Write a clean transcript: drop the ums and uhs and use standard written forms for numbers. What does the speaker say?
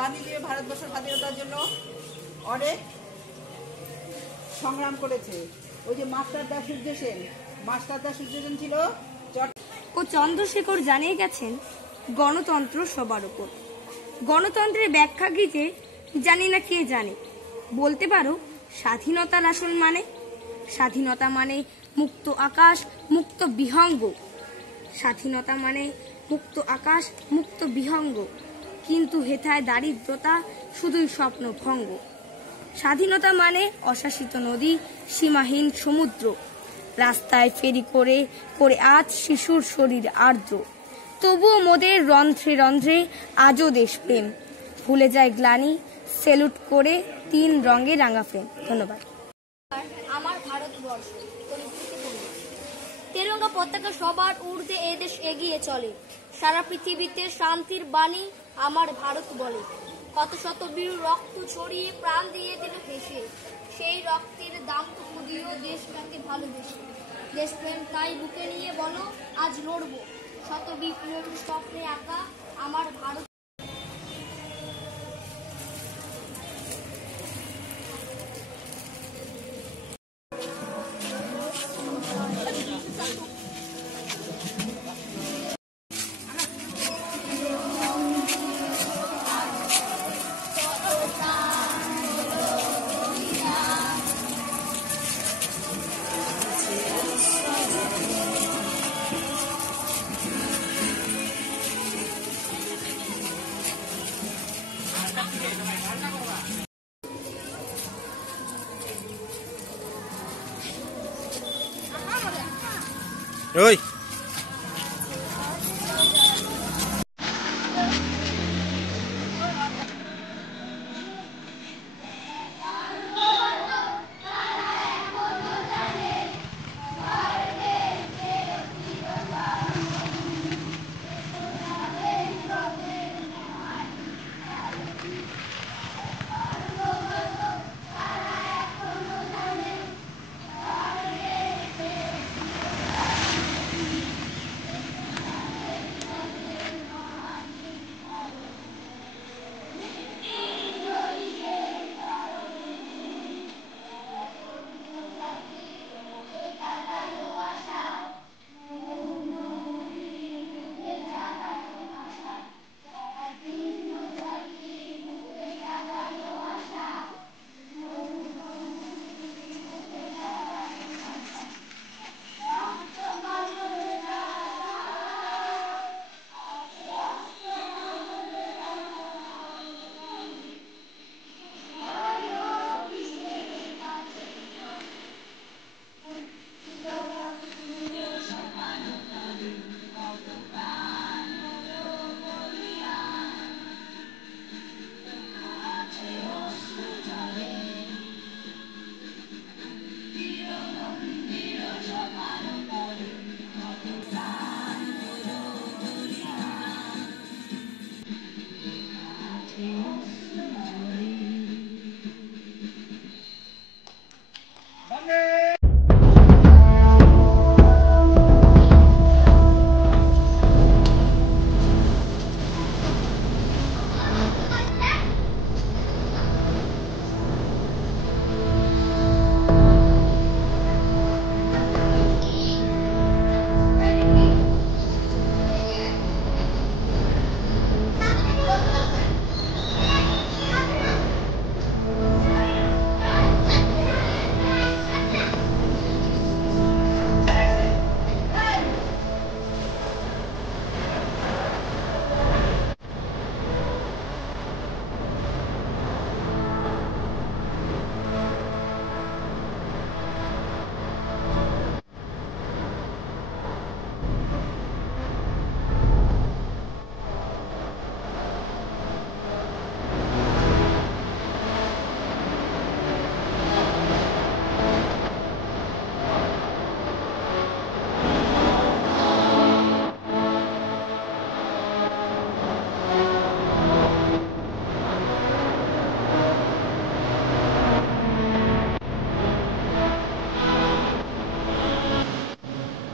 গান্ধীজি ভারতবর্ষের স্বাধীনতার জন্য অনেক সংগ্রাম করেছে। ওই যে মাস্টারদা সূর্য সেন ছিল ও চন্দ্রশেখর জানিয়ে গেছেন গণতন্ত্র সবার উপর। গণতন্ত্রের ব্যাখ্যা কি যে জানি না কে জানে। বলতে পারো স্বাধীনতার আসল মানে? স্বাধীনতা মানে মুক্ত আকাশ, মুক্ত বিহঙ্গ। স্বাধীনতা মানে মুক্ত আকাশ, মুক্ত বিহঙ্গ। কিন্তু হেথায় দারিদ্রতা, শুধুই স্বপ্ন ভঙ্গ। স্বাধীনতা মানে অশাসিত নদী, সীমাহীন সমুদ্র। রাস্তায় ফেরি করে করে আজ শিশুর শরীর আর্দ্র। তবুও মোদের রন্ধ্রে রন্ধ্রে আজও দেশপ্রেম। ভুলে যায় গ্লানি, সেলুট করে 3 রঙে রাঙা ফ্রেম। ধন্যবাদ। আমার ভারতবর্ষ তেরঙ্গা পতাকা সবার ঊর্ধ্বে এদেশ এগিয়ে চলে। সারা পৃথিবীতে শান্তির বাণী আমার ভারত বলে। কত শত বীর রক্ত ছড়িয়ে প্রাণ দিয়ে দিল হেসে। সেই রক্তের দামটুকু দিও দেশটাকে ভালোবেসে। দেশপ্রেম তাই বুকে নিয়ে বলো আজ লড়বো। শত বিপ্লবী স্বপ্নে আঁকা আমার ভারত। Rồi